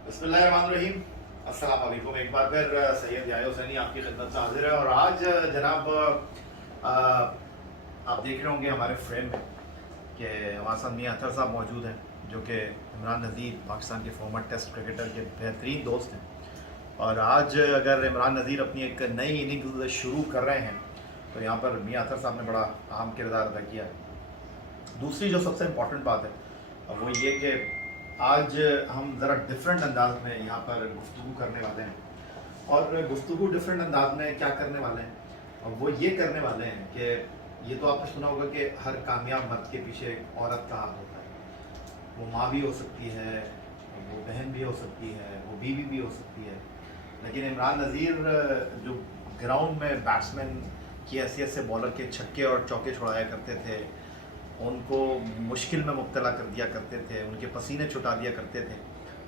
बिस्मिल्लाहिर्रहमानिर्रहीम। अस्सलाम वालेकुम। एक बार फिर सैयद याह्या हुसैनी आपकी खिदमत से हाजिर है। और आज जनाब आप देख रहे होंगे हमारे फ्रेम में कि हमारे साथ मियां अतर साहब मौजूद हैं, जो कि इमरान नज़ीर पाकिस्तान के फॉर्मर टेस्ट क्रिकेटर के बेहतरीन दोस्त हैं। और आज अगर इमरान नज़ीर अपनी एक नई इनिंग्स शुरू कर रहे हैं तो यहाँ पर मियां अतर साहब ने बड़ा अहम किरदार अदा किया है। दूसरी जो सबसे इम्पॉर्टेंट बात है वो ये कि आज हम ज़रा डिफरेंट अंदाज में यहाँ पर गुफ्तगू करने वाले हैं। और गुफ्तगू डिफरेंट अंदाज में क्या करने वाले हैं, और वो ये करने वाले हैं कि ये तो आपने सुना होगा कि हर कामयाब मर्द के पीछे एक औरत का हाथ होता है। वो माँ भी हो सकती है, वो बहन भी हो सकती है, वो बीवी भी हो सकती है। लेकिन इमरान नज़ीर जो ग्राउंड में बैट्समैन की हैसियत से बॉलर के छक्के और चौके छुड़ाया करते थे, उनको मुश्किल में मुब्तला कर दिया करते थे, उनके पसीने छुटा दिया करते थे।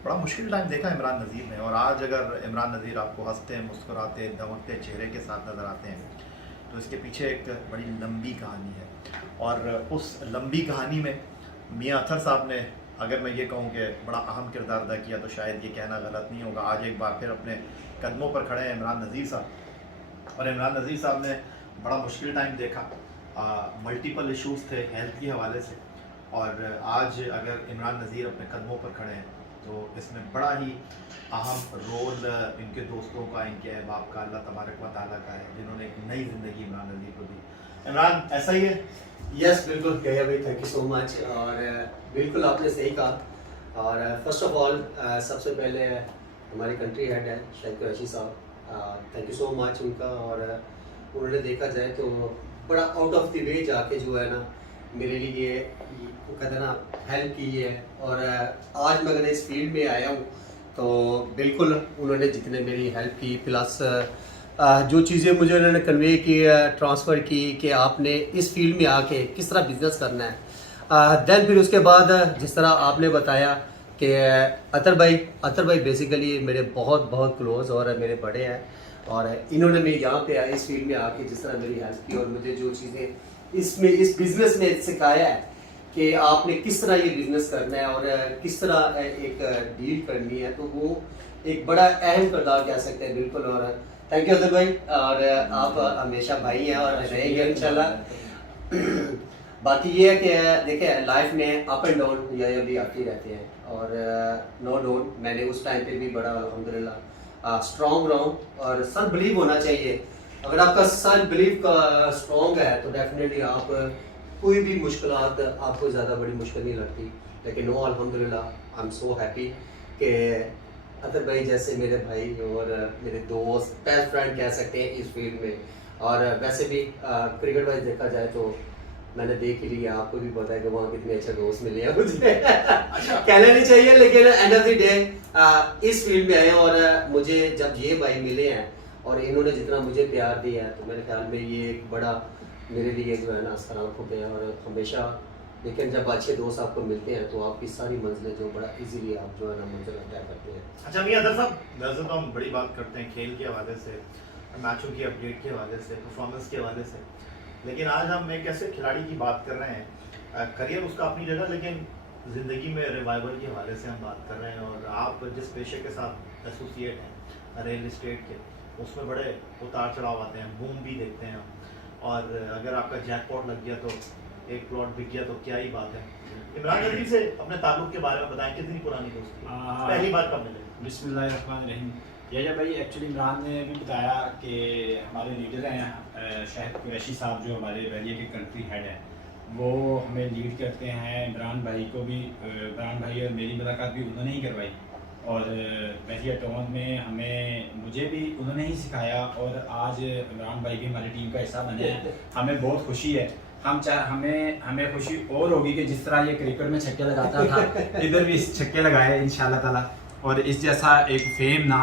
बड़ा मुश्किल टाइम देखा इमरान नज़ीर ने। और आज अगर इमरान नज़ीर आपको हंसते मुस्कुराते दमकते चेहरे के साथ नज़र आते हैं तो इसके पीछे एक बड़ी लंबी कहानी है। और उस लंबी कहानी में मियां अतर साहब ने, अगर मैं ये कहूँ कि बड़ा अहम किरदार अदा किया, तो शायद ये कहना गलत नहीं होगा। आज एक बार फिर अपने कदमों पर खड़े हैं इमरान नज़ीर साहब। और इमरान नज़ीर साहब ने बड़ा मुश्किल टाइम देखा, मल्टीपल इश्यूज़ थे हेल्थ के हवाले से। और आज अगर इमरान नज़ीर अपने कदमों पर खड़े हैं तो इसमें बड़ा ही अहम रोल इनके दोस्तों का, इनके अहबाब का, अल्लाह तबारक व तआला का है, जिन्होंने एक नई ज़िंदगी इमरान नज़ीर को दी। इमरान, ऐसा ही है? यस बिल्कुल गया भाई, थैंक यू सो मच। और बिल्कुल आपने सही कहा। और फर्स्ट ऑफ ऑल सबसे पहले हमारी कंट्री हेड है शाहिद कुरैशी साहब, थैंक यू सो मच उनका। और उन्होंने देखा जाए तो बड़ा आउट ऑफ द वे जाके जो है ना मेरे लिए वो कहते हैं ना हेल्प की है। और आज मैं अगर इस फील्ड में आया हूँ तो बिल्कुल उन्होंने जितने मेरी हेल्प की, प्लस जो चीज़ें मुझे उन्होंने कन्वे की, ट्रांसफ़र की कि आपने इस फील्ड में आके किस तरह बिजनेस करना है। देन फिर उसके बाद जिस तरह आपने बताया कि अतर भाई बेसिकली मेरे बहुत बहुत क्लोज और मेरे बड़े हैं। और इन्होंने मैं यहाँ पे इस फील्ड में आके जिस तरह मेरी हेल्प की और मुझे जो चीज़ें इस बिज़नेस में सिखाया है कि आपने किस तरह ये बिज़नेस करना है और किस तरह एक डील करनी है, तो वो एक बड़ा अहम किरदार कह सकते हैं। बिल्कुल। और थैंक यू अदर भाई। और आप हमेशा भाई हैं और रहेंगे इंशाल्लाह। बाकी ये है कि देखिए लाइफ में अप एंड डाउन ये भी आते रहते हैं। और नो डाउट मैंने उस टाइम पे भी बड़ा अल्हम्दुलिल्लाह स्ट्रॉन्ग रहूं। और सेल्फ बिलीव होना चाहिए। अगर आपका सेल्फ बिलीव स्ट्रॉन्ग है तो डेफिनेटली आप कोई भी मुश्किलात आपको ज़्यादा बड़ी मुश्किल नहीं लगती। लेकिन नो अल्हम्दुलिल्लाह आई एम सो हैप्पी कि अतर भाई जैसे मेरे भाई और मेरे दोस्त, बेस्ट फ्रेंड कह सकते हैं इस फील्ड में। और वैसे भी क्रिकेट वाइज देखा जाए तो मैंने देख ही लिया, आपको भी पता है कि वहाँ कितने अच्छे दोस्त मिले हैं मुझे। कहना नहीं चाहिए, लेकिन एंड ऑफ द डे इस फील्ड में आए और मुझे जब ये भाई मिले हैं और इन्होंने जितना मुझे प्यार दिया है तो मेरे ख्याल में ये एक बड़ा मेरे लिए जो है ना सराफ हो गया। और हमेशा लेकिन जब अच्छे दोस्त आपको मिलते हैं तो आपकी सारी मंजिलें जो बड़ा इजीली आप जो है ना मंजिल तय करते हैं। अच्छा मियां अतर साहब, वैसे तो हम बड़ी बात करते हैं खेल के हवाले से, मैचों की अपडेट के हवाले से, परफॉर्मेंस के हवाले से, लेकिन आज हम एक ऐसे खिलाड़ी की बात कर रहे हैं, करियर उसका अपनी जगह, लेकिन ज़िंदगी में रिवाइवल के हवाले से हम बात कर रहे हैं। और आप जिस पेशे के साथ एसोसिएट हैं रियल इस्टेट के, उसमें बड़े उतार चढ़ाव आते हैं, बूम भी देखते हैं हम। और अगर आपका जैकपॉट लग गया तो एक प्लॉट बिक गया तो क्या ही बात है। इमरान नज़ीर से अपने ताल्लुक के बारे में बताएं, कितनी पुरानी दोस्ती, पहली बार कब मिले? बिस्मिल्लाहिर्रहमानिर्रहीम। या भाई एक्चुअली इमरान ने भी बताया कि हमारे लीडर हैं शाहिद कुरैशी साहब, जो हमारे बहरिया के कंट्री हेड हैं, वो हमें लीड करते हैं। इमरान भाई को भी, इमरान भाई और मेरी मुलाकात भी उन्होंने ही करवाई। और बहरिया टाउन में मुझे भी उन्होंने ही सिखाया। और आज इमरान भाई भी हमारी टीम का हिस्सा बने हैं, हमें बहुत खुशी है। हमें खुशी और होगी कि जिस तरह ये क्रिकेट में छक्के लगाता था इधर भी छक्के लगाए इंशाल्लाह ताला। और इस जैसा एक फेम ना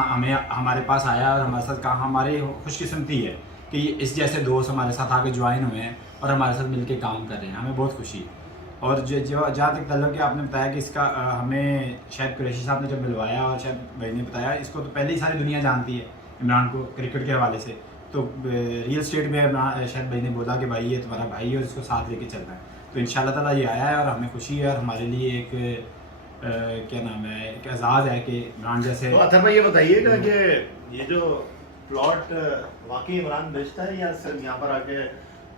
हमारे पास आया और हमारे साथ कहा, हमारी खुशकिस्मती है कि इस जैसे दोस्त हमारे साथ आके ज्वाइन हुए हैं और हमारे साथ मिलके काम कर रहे हैं, हमें बहुत खुशी है। और जो जहाँ तक तल्लुक़ है, आपने बताया कि इसका हमें शायद कुरैशी साहब ने जब मिलवाया और शायद भाई ने बताया, इसको तो पहले ही सारी दुनिया जानती है इमरान को क्रिकेट के हवाले से। तो रियल स्टेट में शायद भाई ने बोला कि भाई ये तुम्हारा भाई है और इसको साथ लेके चलना है। तो इंशाल्लाह ताला ये आया है और हमें खुशी है। और हमारे लिए एक क्या नाम है, एक एजाज़ है कि इमरान जैसे। तो अतर भाई ये बताइएगा कि ये जो प्लॉट वाकई इमरान बेचता है या सिर्फ यहाँ पर आके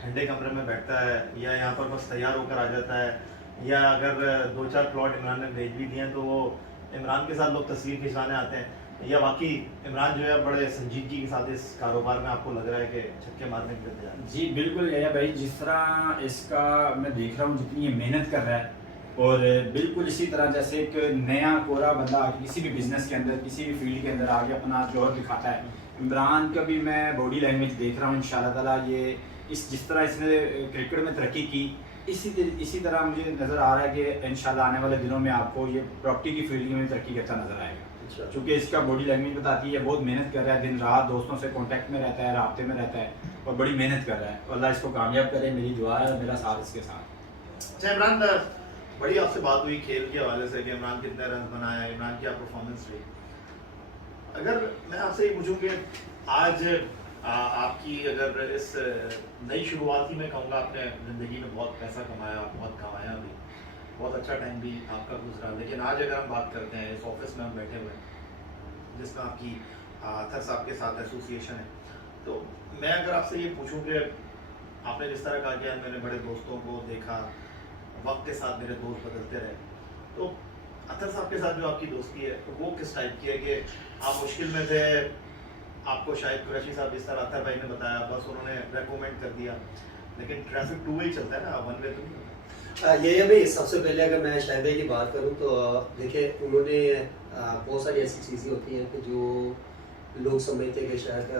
ठंडे कमरे में बैठता है, या यहाँ पर बस तैयार होकर आ जाता है, या अगर 2-4 प्लॉट इमरान ने बेच भी दिए हैं तो वो इमरान के साथ लोग तस्वीर खिंचवाने आते हैं, या वाकई इमरान जो है बड़े संजीदगी के साथ इस कारोबार में आपको लग रहा है कि छक्के मारने के लिए तैयार है? जी बिल्कुल यही भाई, जिस तरह इसका मैं देख रहा हूँ जितनी ये मेहनत कर रहा है, और बिल्कुल इसी तरह जैसे एक नया कोरा बंदा आके किसी भी बिजनेस के अंदर, किसी भी फील्ड के अंदर आके अपना जोर दिखाता है। इमरान का भी मैं बॉडी लैंग्वेज देख रहा हूँ, इंशाल्लाह ताला ये जिस तरह इसने क्रिकेट में तरक्की की, इसी तरह मुझे नज़र आ रहा है कि इंशाल्लाह आने वाले दिनों में आपको ये प्रॉपर्टी की फील्ड में तरक्की करता नजर आएगा। क्योंकि इसका बॉडी लैंग्वेज बताती है बहुत मेहनत कर रहा है, दिन रात दोस्तों से कांटेक्ट में रहता है, राब्ते में रहता है और बड़ी मेहनत कर रहा है। अल्लाह इसको कामयाब करे, मेरी दुआ है, मेरा साथ इसके साथ। अच्छा इमरान, बड़ी आपसे बात हुई खेल के हवाले से कि इमरान कितने रन बनाया, इमरान की परफॉर्मेंस रही। अगर मैं आपसे ये पूछूं कि आज आपकी अगर इस नई शुरुआत ही मैं कहूँगा, आपने ज़िंदगी में बहुत पैसा कमाया, बहुत कमाया भी, बहुत अच्छा टाइम भी आपका गुजरा, लेकिन आज अगर हम बात करते हैं इस ऑफिस में हम बैठे हुए हैं जिसमें आपकी अतर साहब के साथ एसोसिएशन है, तो मैं अगर आपसे ये पूछूं कि आपने जिस तरह कहा कि मैंने बड़े दोस्तों को देखा, वक्त के साथ मेरे दोस्त बदलते रहे, तो अतर साहब के साथ जो आपकी दोस्ती है तो वो किस टाइप की है कि आप मुश्किल में थे, आपको शायद कुरैशी साहब जिस तरह अतर भाई ने बताया बस उन्होंने रेकमेंड कर दिया, लेकिन ट्रैफिक 2 वे ही चलता है ना, 1 वे तो नहीं होता। ये भाई सबसे पहले अगर मैं शायद की बात करूं तो देखिए उन्होंने बहुत सारी ऐसी चीज़ें होती हैं कि जो लोग समझते हैं कि शायद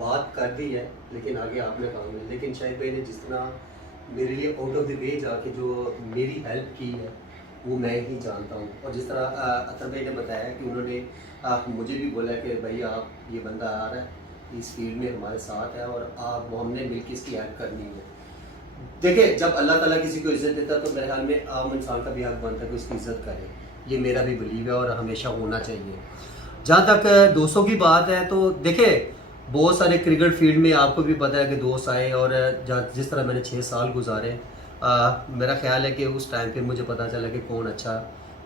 बात कर दी है लेकिन आगे आपने काम नहीं, लेकिन शायद भाई ने जिस तरह मेरे लिए आउट ऑफ द वे जाके जो मेरी हेल्प की है वो मैं ही जानता हूँ। और जिस तरह अतर भाई ने बताया कि उन्होंने मुझे भी बोला कि भाई आप ये बंदा आ रहा है इस फील्ड में हमारे साथ है और आप हमने मिलकर इसकी हेल्प करनी है। देखिए जब अल्लाह ताला किसी को इज्जत देता तो मेरे ख्याल में आम इंसान का भी हक बनता है कि उसकी इज्जत करे, ये मेरा भी बिलीव है और हमेशा होना चाहिए। जहाँ तक दोस्तों की बात है तो देखिए बहुत सारे क्रिकेट फील्ड में आपको भी पता है कि दोस्त आए, और जिस तरह मैंने 6 साल गुजारे, मेरा ख्याल है कि उस टाइम पे मुझे पता चला कि कौन अच्छा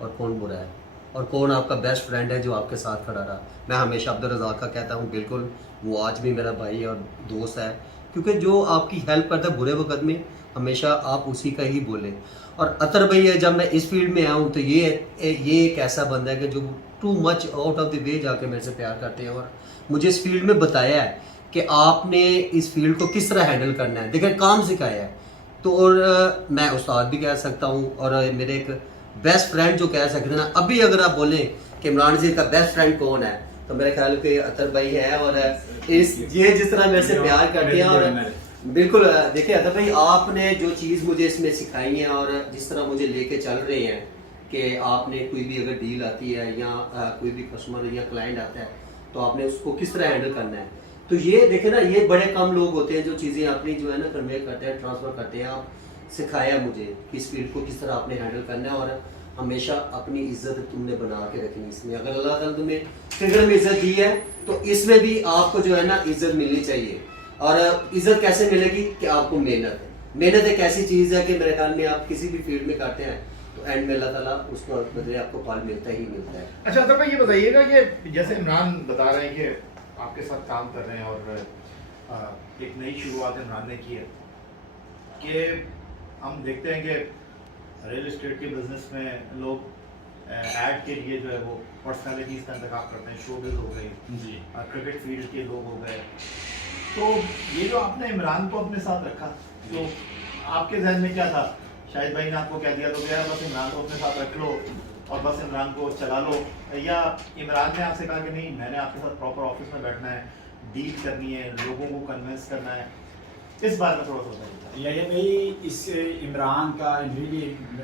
और कौन बुरा है और कौन आपका बेस्ट फ्रेंड है जो आपके साथ खड़ा रहा। मैं हमेशा अब्दुल रज़ाक का कहता हूँ, बिल्कुल वो आज भी मेरा भाई और दोस्त है, क्योंकि जो आपकी हेल्प करता है बुरे वक्त में हमेशा आप उसी का ही बोलें। और अतर भाई है, जब मैं इस फील्ड में आऊँ तो ये एक ऐसा बंदा है कि जो too much out of the way जाके मेरे से प्यार करते हैं और मुझे इस फील्ड में बताया है कि आपने इस फील्ड को किस तरह हैंडल करना है, देखिए काम सिखाया है। तो और मैं उस्ताद भी कह सकता हूँ और मेरे एक बेस्ट फ्रेंड जो कह सकते हैं ना, अभी अगर आप बोलें कि इमरान जी का बेस्ट फ्रेंड कौन है तो मेरे ख्याल के अतर भाई है। और ये जिस तरह मेरे से प्यार करते हैं और बिल्कुल देखिए अतर भाई आपने जो चीज़ मुझे इसमें सिखाई है और जिस तरह मुझे लेके चल रहे हैं कि आपने कोई भी अगर डील आती है या कोई भी कस्टमर या क्लाइंट आता है तो आपने उसको किस तरह हैंडल करना है, तो ये देखे ना ये बड़े कम लोग होते हैं जो चीज़ें अपनी जो है ना कन्वे करते हैं, ट्रांसफ़र करते हैं। आप सिखाया मुझे कि इस फील्ड को किस तरह आपने हैंडल करना है और हमेशा अपनी इज्जत तुमने बना के रखनी इसमें। अगर अल्लाह ताला तुम्हें क्रिकेट में इज्जत दी है तो इसमें भी आपको जो है ना इज्जत मिलनी चाहिए। और इज्जत कैसे मिलेगी कि आपको मेहनत एक ऐसी चीज़ है कि मेरे ख्याल में आप किसी भी फील्ड में करते हैं तो एंड में अल्लाह ताला उसको बदले आपको फल मिलता ही मिलता है। अच्छा तो ये बताइएगा कि जैसे इमरान बता रहे हैं कि आपके साथ काम कर रहे हैं और एक नई शुरुआत इमरान ने की है कि हम देखते हैं कि रियल इस्टेट के बिजनेस में लोग ऐड के लिए जो है वो पर्सनालिटीज़ का इंतखाब करते हैं, शोबिज़ हो गई जी, क्रिकेट फील्ड के लोग हो गए, तो ये जो आपने इमरान को अपने साथ रखा तो आपके जहन में क्या था? शाहिद भाई ने आपको कह दिया तो यार बस इमरान को अपने साथ रख लो और बस इमरान को चला लो, या इमरान ने आपसे कहा कि नहीं मैंने आपके साथ प्रॉपर ऑफिस में बैठना है, डील करनी है, लोगों को कन्विंस करना है, इस बारे में थोड़ा सा बताइए। या भाई इस इमरान का रियली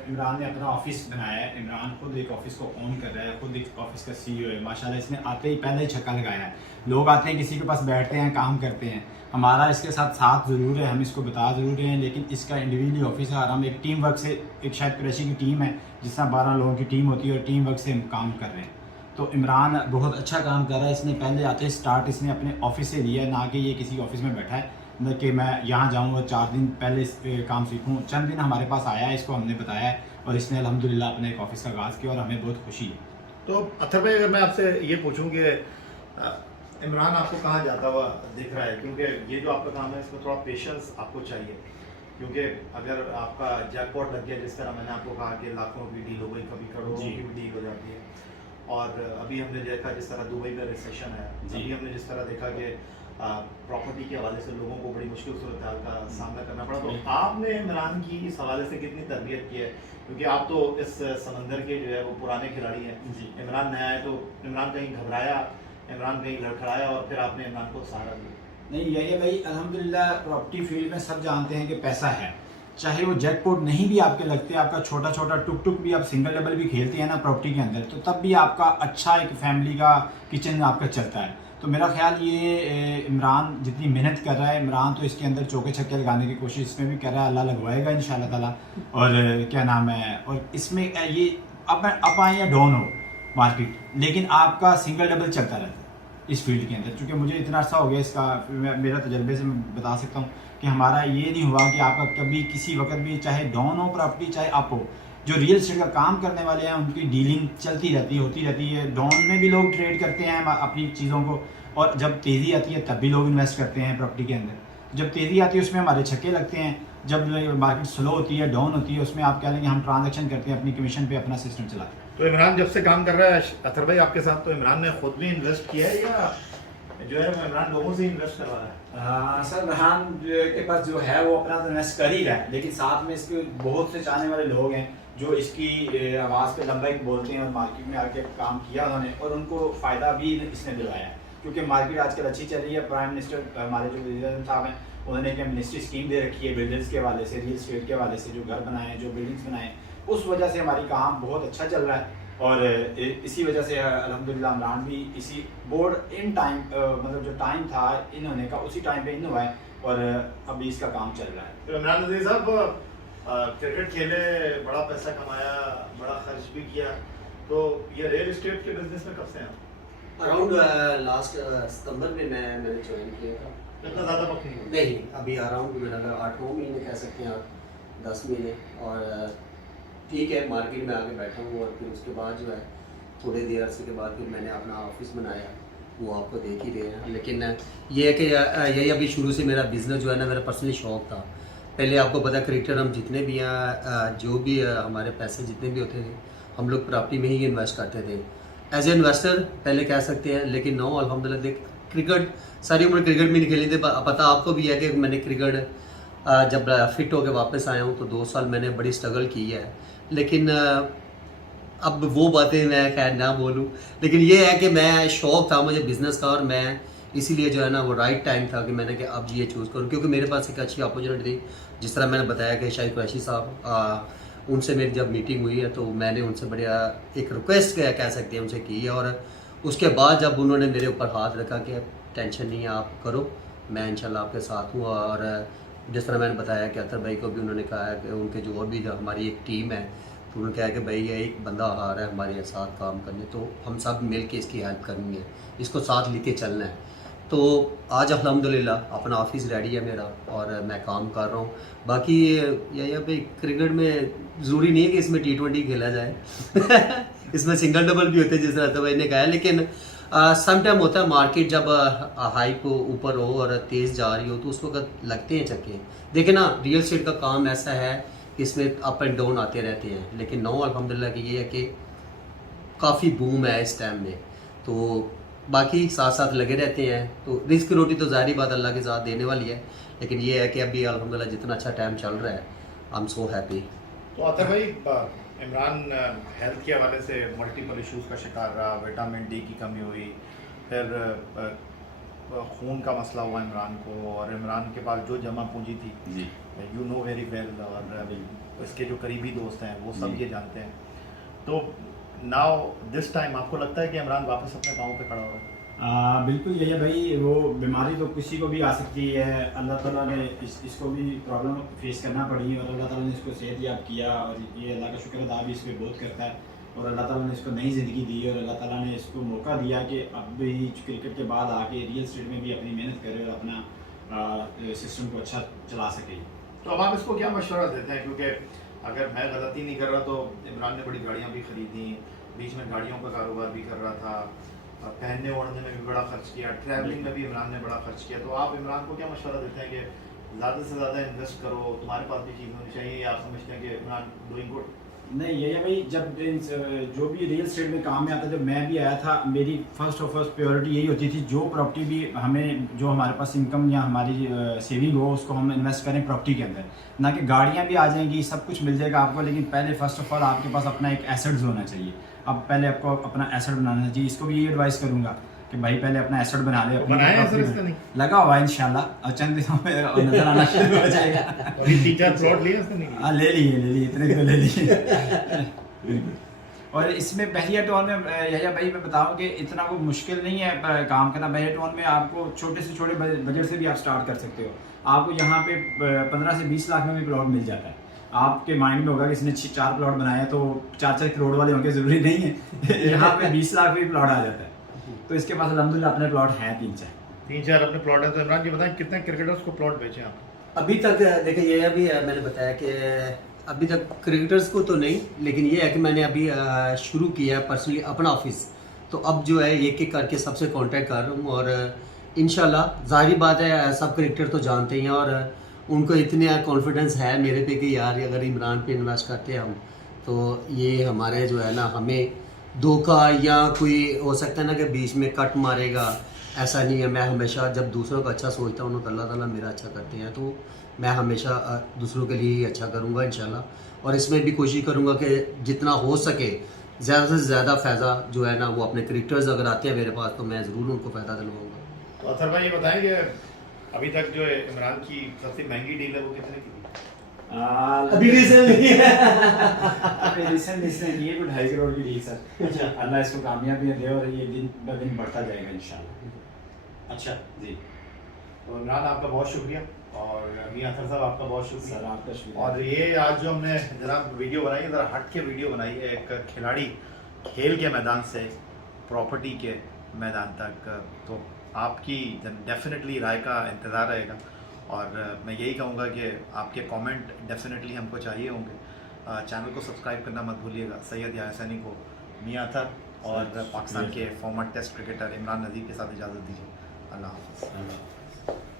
इमरान ने अपना ऑफिस बनाया है, इमरान खुद एक ऑफिस को ओन कर रहा है, खुद एक ऑफिस का CEO है माशाल्लाह। इसने आते ही पहले ही छक्का लगाया है, लोग आते हैं किसी के पास बैठते हैं काम करते हैं, हमारा इसके साथ ज़रूर है, हम इसको बता ज़रूर रहे हैं, लेकिन इसका इंडिविजुअली ऑफिस है और हम एक टीम वर्क से एक शायद कुरैशी की टीम है जिस तरह 12 लोगों की टीम होती है और टीम वर्क से हम काम कर रहे हैं। तो इमरान बहुत अच्छा काम कर रहा है। इसने पहले आते ही स्टार्ट इसने अपने ऑफिस से लिया है, ना कि ये किसी ऑफिस में बैठा है मतलब कि मैं यहाँ जाऊँ और 4 दिन पहले इस काम सीखूँ। चंद दिन हमारे पास आया है, इसको हमने बताया है और इसने अल्हम्दुलिल्लाह अपने एक ऑफिस का आगाज़ किया और हमें बहुत खुशी है। तो अतर भाई, अगर मैं आपसे ये पूछूं कि इमरान आपको कहाँ जाता हुआ दिख रहा है, क्योंकि ये जो आपका काम है इसमें थोड़ा पेशेंस आपको चाहिए, क्योंकि अगर आपका जैकपॉट लग गया, जिस तरह मैंने आपको कहा कि लाखों की डील हो गई, कभी करोड़ों जी। की भी डील हो जाती है, और अभी हमने देखा जिस तरह दुबई में रिसेशन है, जी। अभी हमने जिस तरह देखा कि प्रॉपर्टी के हवाले से लोगों को बड़ी मुश्किल सूरत हाल का सामना करना पड़ा, तो बिल्कुल। आपने इमरान की इस हवाले से कितनी तरबियत की है, क्योंकि आप तो इस समंदर के जो है वो पुराने खिलाड़ी हैं। जी। इमरान नया है, तो इमरान कहीं घबराया, इमरान कहीं लड़खड़ाया, और फिर आपने इमरान को सहारा दिया? नहीं, यही भाई अल्हम्दुलिल्लाह प्रॉपर्टी फील्ड में सब जानते हैं कि पैसा है, चाहे वो जैकपॉट नहीं भी आपके लगते, आपका छोटा छोटा टुक टुक भी आप सिंगल लेवल भी खेलते हैं ना प्रॉपर्टी के अंदर, तो तब भी आपका अच्छा एक फैमिली का किचन आपका चलता है। तो मेरा ख्याल ये इमरान जितनी मेहनत कर रहा है, इमरान तो इसके अंदर चौके छक्के लगाने की कोशिश इसमें भी कर रहा है, अल्लाह लगवाएगा इंशाल्लाह ताला। और क्या नाम है, और इसमें ये अप आए या डाउन हो मार्केट, लेकिन आपका सिंगल डबल चलता रहता है इस फील्ड के अंदर। क्योंकि मुझे इतना अर्सा हो गया इसका, मेरा तजर्बे से मैं बता सकता हूँ कि हमारा ये नहीं हुआ कि आपका कभी किसी वक्त भी चाहे डाउन हो प्रॉपर्टी चाहे अप हो, जो रियल एस्टेट का काम करने वाले हैं उनकी डीलिंग चलती रहती है, होती रहती है। डाउन में भी लोग ट्रेड करते हैं अपनी चीज़ों को, और जब तेज़ी आती है तब भी लोग इन्वेस्ट करते हैं प्रॉपर्टी के अंदर। जब तेज़ी आती है उसमें हमारे छक्के लगते हैं, जब मार्केट स्लो होती है, डाउन होती है, उसमें आप कह लेंगे हम ट्रांजेक्शन करते हैं, अपनी कमीशन पे अपना सिस्टम चलाते हैं। तो इमरान जब से काम कर रहा है अतर भाई आपके साथ, तो इमरान ने खुद भी इन्वेस्ट किया है या जो है वो इमरान लोगों से इन्वेस्ट करवा रहा है? हाँ सर, इमरान के पास जो है वो अपना तो इन्वेस्ट कर ही रहा है, लेकिन साथ में इसके बहुत से चाहने वाले लोग हैं जो इसकी आवाज़ पे लंबाई बोलते हैं और मार्केट में आके काम किया उन्होंने, और उनको फ़ायदा भी इसने दिलाया है। क्योंकि मार्केट आजकल अच्छी चल रही है। प्राइम मिनिस्टर हमारे जो वज़ीर साहब हैं, उन्होंने एक मिनिस्ट्री स्कीम दे रखी है बिल्डर्स के हवाले से, रियल एस्टेट के हवाले से, जो घर बनाए हैं, जो बिल्डिंग्स बनाए, उस वजह से हमारी काम बहुत अच्छा चल रहा है। और इसी वजह से अल्हम्दुलिल्लाह इमरान भी इसी बोर्ड इन टाइम, मतलब जो टाइम था इन होने का उसी टाइम पे इन हुआ है, और अभी इसका काम चल रहा है। तो इमरान नज़ीर साहब क्रिकेट खेले, बड़ा पैसा कमाया, बड़ा खर्च भी किया, तो ये रियल एस्टेट के बिजनेस में कब से हैं? अराउंड लास्ट सितंबर में मैंने ज्वाइन किया था। इतना ज़्यादा वक्त नहीं हुआ? नहीं, अभी अराउंड मैंने अगर 8-9 महीने कह सकते हैं आप, 10 महीने। और ठीक है, मार्केट में आके बैठा हूँ, और फिर उसके बाद जो है थोड़े देर अरसे के बाद फिर मैंने अपना ऑफिस बनाया, वो आपको देख ही रहे हैं। लेकिन ये है कि यही अभी शुरू से मेरा बिज़नेस जो है ना, मेरा पर्सनली शौक था। पहले आपको पता, क्रिकेटर हम जितने भी हैं, जो भी हमारे पैसे जितने भी होते थे, हम लोग प्रॉपर्टी में ही इन्वेस्ट करते थे एज ए इन्वेस्टर पहले कह सकते हैं। लेकिन नो अल्हम्दुलिल्लाह, देख क्रिकेट सारी उम्र क्रिकेट में नहीं खेली थी। पता आपको भी है कि मैंने क्रिकेट जब फिट होकर वापस आया हूँ तो 2 साल मैंने बड़ी स्ट्रगल की है। लेकिन अब वो बातें मैं खैर ना बोलूँ, लेकिन ये है कि मैं शौक था मुझे बिज़नेस का, और मैं इसीलिए जो है ना वो राइट टाइम था कि मैंने कि अब ये चूज़ करूँ, क्योंकि मेरे पास एक अच्छी अपॉर्चुनिटी थी। जिस तरह मैंने बताया कि शाहिद कुरैशी साहब, उनसे मेरी जब मीटिंग हुई है तो मैंने उनसे बढ़िया एक रिक्वेस्ट कह सकते हैं उनसे की है, और उसके बाद जब उन्होंने मेरे ऊपर हाथ रखा कि टेंशन नहीं है, आप करो, मैं इंशाल्लाह आपके साथ हूँ। और जिस तरह मैंने बताया कि अतर भाई को भी उन्होंने कहा है कि उनके जो और भी जो हमारी एक टीम है, तो उन्होंने कहा कि भाई ये एक बंदा आ रहा है हमारे साथ काम करने, तो हम सब मिल के इसकी हेल्प करनी है, इसको साथ लेके चलना है। तो आज अल्हम्दुलिल्लाह अपना ऑफिस रेडी है मेरा, और मैं काम कर रहा हूँ। बाकी यही है भाई, क्रिकेट में ज़रूरी नहीं है कि इसमें T20 खेला जाए इसमें सिंगल डबल भी होते हैं, जिस तरह तो भाई ने कहा है। लेकिन सम टाइम होता है मार्केट जब हाइप ऊपर हो और तेज़ जा रही हो, तो उस वक्त लगते हैं चक्के। देखिए ना, रियल एस्टेट का काम ऐसा है कि इसमें अप एंड डाउन आते रहते हैं। लेकिन नो अल्हम्दुलिल्लाह कि ये है कि काफ़ी बूम है इस टाइम में, तो बाकी साथ साथ लगे रहते हैं। तो रिस्क रोटी तो ज़ाहिर बात अल्लाह के साथ देने वाली है, लेकिन ये है कि अभी अल्हम्दुलिल्लाह जितना अच्छा टाइम चल रहा है, आई एम सो हैप्पी। तो अतर भाई, इमरान हेल्थ के हवाले से मल्टीपल इश्यूज़ का शिकार रहा, विटामिन डी की कमी हुई, फिर खून का मसला हुआ इमरान को, और इमरान के पास जो जमा पूंजी थी, जी, यू नो वेरी वेल, और इसके जो करीबी दोस्त हैं वो सब जी। ये जानते हैं। तो नाउ दिस टाइम आपको लगता है कि इमरान वापस अपने पाँव पे खड़ा होगा? बिल्कुल यही है भाई। वो बीमारी तो किसी को भी आ सकती है, अल्लाह ताला ने इसको भी प्रॉब्लम फेस करना पड़ी, और अल्लाह ताला ने इसको सेहत याब किया, और ये अल्लाह का शुक्र अदा भी इस पर बहुत करता है। और अल्लाह ताला ने इसको नई ज़िंदगी दी, और अल्लाह ताला ने इसको मौका दिया कि अब भी क्रिकेट के बाद आके रियल एस्टेट में भी अपनी मेहनत करे और अपना सिस्टम को अच्छा चला सके। तो अब आप इसको क्या मशवरा देते हैं, क्योंकि अगर मैं गलती नहीं कर रहा तो इमरान ने बड़ी गाड़ियाँ भी खरीदी, बीच में गाड़ियों का कारोबार भी कर रहा था, पहनने ओढ़ने में भी बड़ा खर्च किया, ट्रैवलिंग में भी इमरान ने बड़ा खर्च किया। तो आप इमरान को क्या मशवरा देते हैं कि ज़्यादा से ज़्यादा इन्वेस्ट करो, तुम्हारे पास भी चीज़ होनी चाहिए, या आप समझते हैं कि इमरान डूइंग गुड? नहीं ये भाई, जब जो भी रियल एस्टेट में काम में आता, जब मैं भी आया था, मेरी फर्स्ट ऑफ फर्स्ट प्रायोरिटी यही होती थी, जो प्रॉपर्टी भी हमें, जो हमारे पास इनकम या हमारी सेविंग हो, उसको हम इन्वेस्ट करें प्रॉपर्टी के अंदर। ना कि गाड़ियाँ भी आ जाएंगी, सब कुछ मिल जाएगा आपको, लेकिन पहले फर्स्ट ऑफ ऑल आपके पास अपना एक एसेट्स होना चाहिए। अब पहले आपको अपना एसेट बनाना चाहिए। इसको भी ये एडवाइस करूँगा कि भाई पहले अपना एसेट बना ले। बनाया है सर इसका? नहीं लगा हुआ है इंशाल्लाह, और चंद दिनों में नजर आना शुरू हो जाएगा। और ये 3-4 प्लॉट लिए इसने? नहीं हाँ ले लिए इतने तो ले लिए। और इसमें बहरिया टाउन में यही भाई मैं बताऊं कि इतना कोई मुश्किल नहीं है काम करना। बहरिया टाउन में आपको छोटे से छोटे बजट से भी आप स्टार्ट कर सकते हो। आपको यहाँ पे 15 से 20 लाख में भी प्लॉट मिल जाता है। आपके माइंड में होगा कि इसने 4 प्लॉट बनाए तो 4-4 करोड़ वाले होंगे, ज़रूरी नहीं है। यहाँ पे 20 लाख में भी प्लॉट आ जाता है। तो इसके पास अल्हम्दुलिल्लाह अपने प्लॉट हैं 3-4 अपने प्लॉट है। तो इमरान जी बताएं कितने क्रिकेटर्स को प्लॉट बेचे आप? अभी तक देखिए, ये अभी मैंने बताया कि अभी तक क्रिकेटर्स को तो नहीं, लेकिन ये है कि मैंने अभी शुरू किया पर्सनली अपना ऑफिस। तो अब जो है एक एक करके सबसे कांटेक्ट कर रहा हूँ, और इंशाल्लाह जाहिर बात है सब क्रिकेटर तो जानते ही हैं, और उनको इतने कॉन्फिडेंस है मेरे पे कि यार अगर इमरान पे इन्वेस्ट करते हैं हम, तो ये हमारे जो है ना, हमें धोखा या कोई हो सकता है ना कि बीच में कट मारेगा, ऐसा नहीं है। मैं हमेशा जब दूसरों का अच्छा सोचता हूँ तो अल्लाह ताला मेरा अच्छा करते हैं, तो मैं हमेशा दूसरों के लिए ही अच्छा करूँगा इंशाल्लाह। और इसमें भी कोशिश करूँगा कि जितना हो सके ज़्यादा से ज़्यादा फ़ायदा जो है ना, वो अपने क्रिकेटर्स अगर आते हैं मेरे पास तो मैं ज़रूर उनको फ़ायदा दिलवाऊँगा। तो अतर भाई ये बताएंगे अभी तक जो इमरान की सबसे महंगी डील है वो कितने की थी? अभी रिसेंट नहीं है। अभी रिसेंट इसने की है 2.5 करोड़ की डील सर। अच्छा। अल्लाह इसको कामयाबियाँ दे, और ये दिन ब दिन बढ़ता जाएगा इंशाल्लाह। अच्छा जी तो इमरान आपका बहुत शुक्रिया, और मियां अतर साहब आपका बहुत शुक्रिया। सर आपका शुक्रिया। और ये आज जो हमने जनाब वीडियो बनाई है, ज़रा हट के वीडियो बनाई है, एक खिलाड़ी खेल के मैदान से प्रॉपर्टी के मैदान तक। तो आपकी डेफिनेटली राय का इंतज़ार रहेगा, और मैं यही कहूँगा कि आपके कमेंट डेफिनेटली हमको चाहिए होंगे। चैनल को सब्सक्राइब करना मत भूलिएगा। सैयद याहिया हुसैनी को, मियां अतर और पाकिस्तान के farmer test cricketer Imran Nazir के साथ इजाज़त दीजिए। अल्लाह हाफ़िज़।